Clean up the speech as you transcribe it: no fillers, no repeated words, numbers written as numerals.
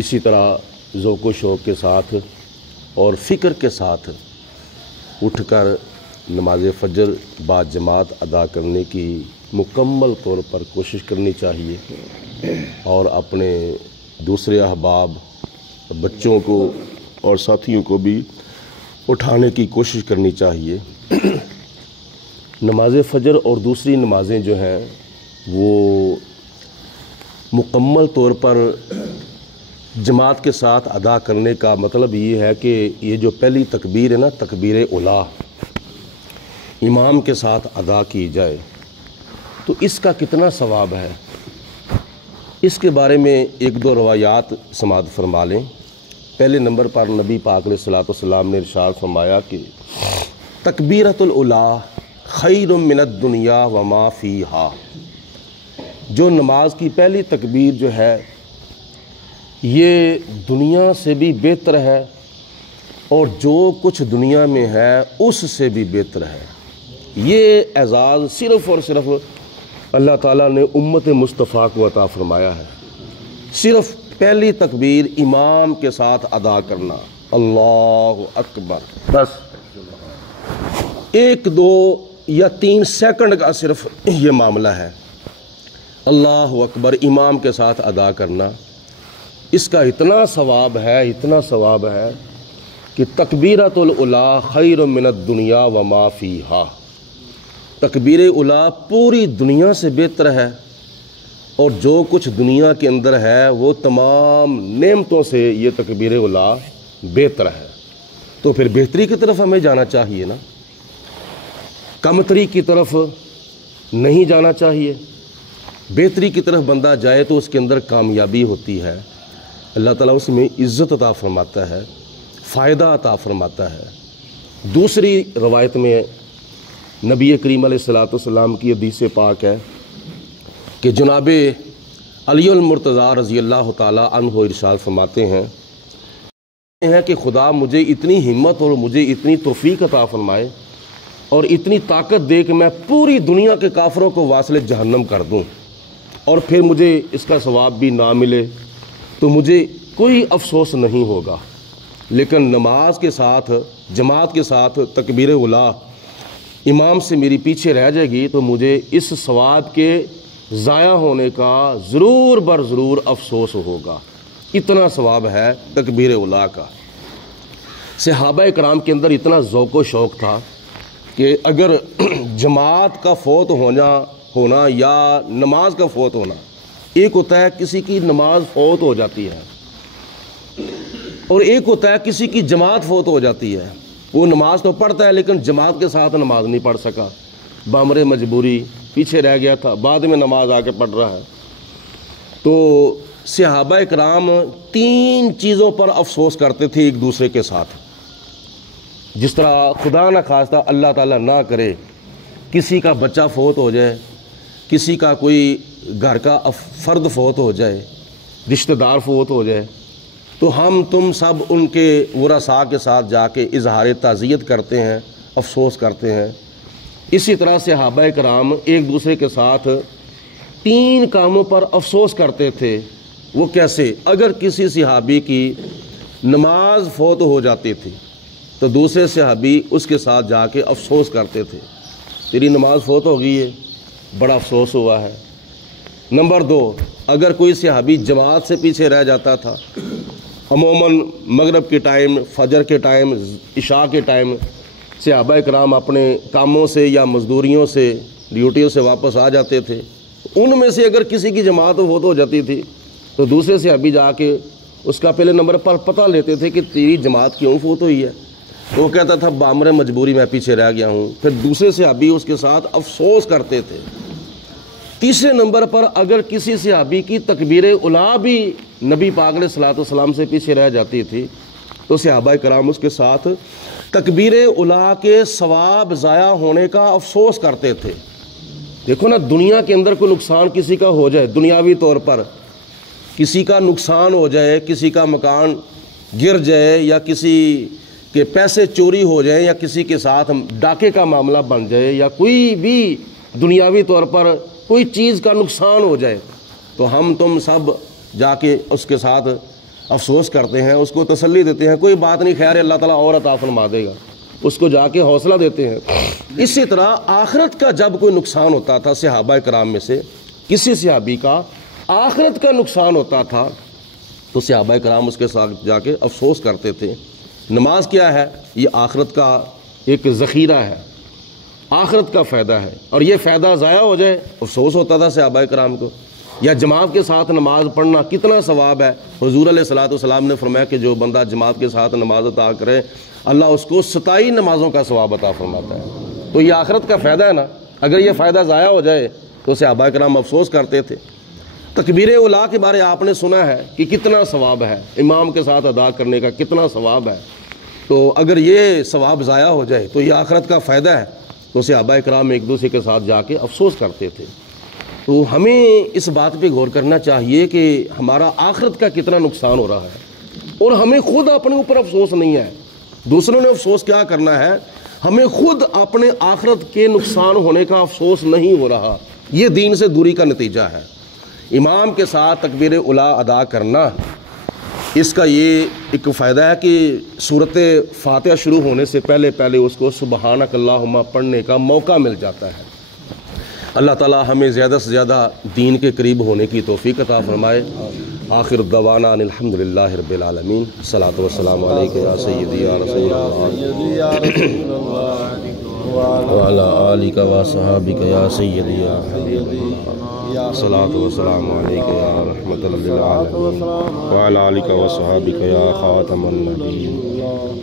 اسی طرح ذوق و شوق کے ساتھ اور فکر کے ساتھ اٹھ کر نماز فجر با جماعت ادا کرنے کی مکمل طور پر کوشش کرنی چاہیے، اور اپنے دوسرے احباب، بچوں کو اور ساتھیوں کو بھی اٹھانے کی کوشش کرنی چاہیے۔ نماز فجر اور دوسری نمازیں جو ہیں وہ مکمل طور پر جماعت کے ساتھ ادا کرنے کا مطلب یہ ہے کہ یہ جو پہلی تکبیر ہے نا، تکبیر اولیٰ، امام کے ساتھ ادا کی جائے تو اس کا کتنا ثواب ہے، اس کے بارے میں ایک دو روایات سماعت فرما لیں۔ پہلے نمبر پر نبی پاک علیہ الصلوۃ والسلام نے ارشاد فرمایا کہ تکبیرۃ الاولیٰ خیر من الدنیا وما فیہا، جو نماز کی پہلی تکبیر جو ہے یہ دنیا سے بھی بہتر ہے اور جو کچھ دنیا میں ہے اس سے بھی بہتر ہے۔ یہ اعزاز صرف اور صرف اللہ تعالیٰ نے امت مصطفیٰ کو عطا فرمایا ہے۔ صرف پہلی تکبیر امام کے ساتھ ادا کرنا، اللہ اکبر، بس 1 2 یا 3 سیکنڈ کا صرف یہ معاملہ ہے، اللہ اکبر امام کے ساتھ ادا کرنا، اس کا اتنا ثواب ہے، اتنا ثواب ہے کہ تکبیرۃ الاولیٰ خیر من الدنیا وما فیہا، تکبیر اولیٰ پوری دنیا سے بہتر ہے اور جو کچھ دنیا کے اندر ہے وہ تمام نعمتوں سے یہ تکبیر اولیٰ بہتر ہے۔ تو پھر بہتری کی طرف ہمیں جانا چاہیے نا، کمتری کی طرف نہیں جانا چاہیے۔ بہتری کی طرف بندہ جائے تو اس کے اندر کامیابی ہوتی ہے، اللہ تعالیٰ اس میں عزت عطا فرماتا ہے، فائدہ عطا فرماتا ہے۔ دوسری روایت میں نبی کریم علیہ الصلوۃ والسلام کی حدیث پاک ہے کہ جناب علی المرتضیٰ رضی اللہ تعالیٰ عنہ ارشاد فرماتے ہیں کہ خدا مجھے اتنی ہمت اور مجھے اتنی توفیق عطا فرمائے اور اتنی طاقت دے کہ میں پوری دنیا کے کافروں کو واصل جہنم کر دوں، اور پھر مجھے اس کا ثواب بھی نہ ملے تو مجھے کوئی افسوس نہیں ہوگا، لیکن نماز کے ساتھ جماعت کے ساتھ تکبیر اولیٰ امام سے میری پیچھے رہ جائے گی تو مجھے اس ثواب کے ضائع ہونے کا ضرور بر ضرور افسوس ہوگا، اتنا ثواب ہے تکبیر اولیٰ کا۔ صحابہ کرام کے اندر اتنا ذوق و شوق تھا کہ اگر جماعت کا فوت ہونا یا نماز کا فوت ہونا، ایک ہوتا ہے کسی کی نماز فوت ہو جاتی ہے اور ایک ہوتا ہے کسی کی جماعت فوت ہو جاتی ہے، وہ نماز تو پڑھتا ہے لیکن جماعت کے ساتھ نماز نہیں پڑھ سکا، بامر مجبوری پیچھے رہ گیا تھا، بعد میں نماز آ کے پڑھ رہا ہے۔ تو صحابہ کرام 3 چیزوں پر افسوس کرتے تھے ایک دوسرے کے ساتھ، جس طرح خدا نہ خواستہ اللہ تعالیٰ نہ کرے کسی کا بچہ فوت ہو جائے، کسی کا کوئی گھر کا فرد فوت ہو جائے، رشتہ دار فوت ہو جائے، تو ہم تم سب ان کے ورثاء کے ساتھ جا کے اظہار تعزیت کرتے ہیں، افسوس کرتے ہیں۔ اسی طرح صحابہ کرام ایک دوسرے کے ساتھ 3 کاموں پر افسوس کرتے تھے۔ وہ کیسے؟ اگر کسی صحابی کی نماز فوت ہو جاتی تھی تو دوسرے صحابی اس کے ساتھ جا کے افسوس کرتے تھے، تیری نماز فوت ہو گئی ہے، بڑا افسوس ہوا ہے۔ نمبر 2، اگر کوئی صحابی جماعت سے پیچھے رہ جاتا تھا، عموماً مغرب کے ٹائم، فجر کے ٹائم، عشاء کے ٹائم صحابہ کرام اپنے کاموں سے یا مزدوریوں سے، ڈیوٹیوں سے واپس آ جاتے تھے، ان میں سے اگر کسی کی جماعت فوت ہو جاتی تھی تو دوسرے صحابی جا کے اس کا پہلے نمبر پر پتہ لیتے تھے کہ تیری جماعت کیوں فوت ہوئی ہے، تو وہ کہتا تھا بامر مجبوری میں پیچھے رہ گیا ہوں، پھر دوسرے صحابی اس کے ساتھ افسوس کرتے تھے۔ تیسرے نمبر پر اگر کسی صحابی کی تکبیر اولیٰ بھی نبی پاک علیہ الصلوۃ والسلام سے پیچھے رہ جاتی تھی تو صحابہ کرام اس کے ساتھ تکبیر اولیٰ کے ثواب ضائع ہونے کا افسوس کرتے تھے۔ دیکھو نا، دنیا کے اندر کوئی نقصان کسی کا ہو جائے، دنیاوی طور پر کسی کا نقصان ہو جائے، کسی کا مکان گر جائے یا کسی کے پیسے چوری ہو جائیں یا کسی کے ساتھ ڈاکے کا معاملہ بن جائے یا کوئی بھی دنیاوی طور پر کوئی چیز کا نقصان ہو جائے تو ہم تم سب جا کے اس کے ساتھ افسوس کرتے ہیں، اس کو تسلی دیتے ہیں، کوئی بات نہیں، خیر اللہ تعالیٰ اور عطا فرما دے گا، اس کو جا کے حوصلہ دیتے ہیں۔ اسی طرح آخرت کا جب کوئی نقصان ہوتا تھا، صحابہ کرام میں سے کسی صحابی کا آخرت کا نقصان ہوتا تھا تو صحابہ کرام اس کے ساتھ جا کے افسوس کرتے تھے۔ نماز کیا ہے؟ یہ آخرت کا ایک ذخیرہ ہے، آخرت کا فائدہ ہے، اور یہ فائدہ ضائع ہو جائے افسوس ہوتا تھا صحابہ کرام کو۔ یا جماعت کے ساتھ نماز پڑھنا کتنا ثواب ہے، حضور علیہ الصلوۃ والسلام نے فرمایا کہ جو بندہ جماعت کے ساتھ نماز عطا کرے اللہ اس کو 27 نمازوں کا ثواب عطا فرماتا ہے۔ تو یہ آخرت کا فائدہ ہے نا، اگر یہ فائدہ ضائع ہو جائے تو صحابہ کرام افسوس کرتے تھے۔ تکبیر اولیٰ کے بارے آپ نے سنا ہے کہ کتنا ثواب ہے، امام کے ساتھ ادا کرنے کا کتنا ثواب ہے، تو اگر یہ ثواب ضائع ہو جائے تو یہ آخرت کا فائدہ ہے، تو صحابہ کرام ایک دوسرے کے ساتھ جا کے افسوس کرتے تھے۔ تو ہمیں اس بات پہ غور کرنا چاہیے کہ ہمارا آخرت کا کتنا نقصان ہو رہا ہے، اور ہمیں خود اپنے اوپر افسوس نہیں ہے، دوسروں نے افسوس کیا کرنا ہے، ہمیں خود اپنے آخرت کے نقصان ہونے کا افسوس نہیں ہو رہا۔ یہ دین سے دوری کا نتیجہ ہے۔ امام کے ساتھ تکبیر اولیٰ ادا کرنا، اس کا یہ ایک فائدہ ہے کہ سورۃ فاتحہ شروع ہونے سے پہلے اس کو سبحانک اللہم پڑھنے کا موقع مل جاتا ہے۔ اللہ تعالی ہمیں زیادہ سے زیادہ دین کے قریب ہونے کی توفیق عطا فرمائے۔ آخر دعوانا ان الحمدللہ رب العالمین، الصلاۃ والسلام علیک یا سیدی یا رسول اللہ وعلی آلک و صحابک یا سیدی یا حبیب اللہ، الصلاۃ والسلام علیک یا رحمۃ للعالمین وعلی آلک و صحابک یا خاتم النبیین۔